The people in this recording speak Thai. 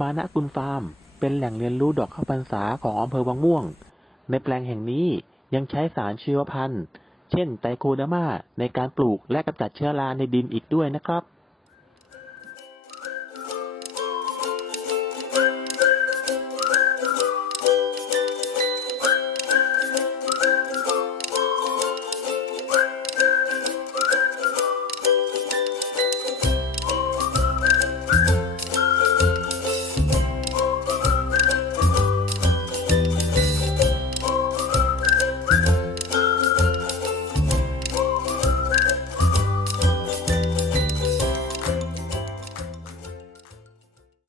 มานะกุลฟาร์ม เป็นแหล่งเรียนรู้ดอกข้าวพรรษาของอำเภอวังม่วง ในแปลงแห่งนี้ยังใช้สารชีวพันธุ์ เช่นไตรโคเดอร์มาในการปลูกและกำจัดเชื้อราในดินอีกด้วยนะครับ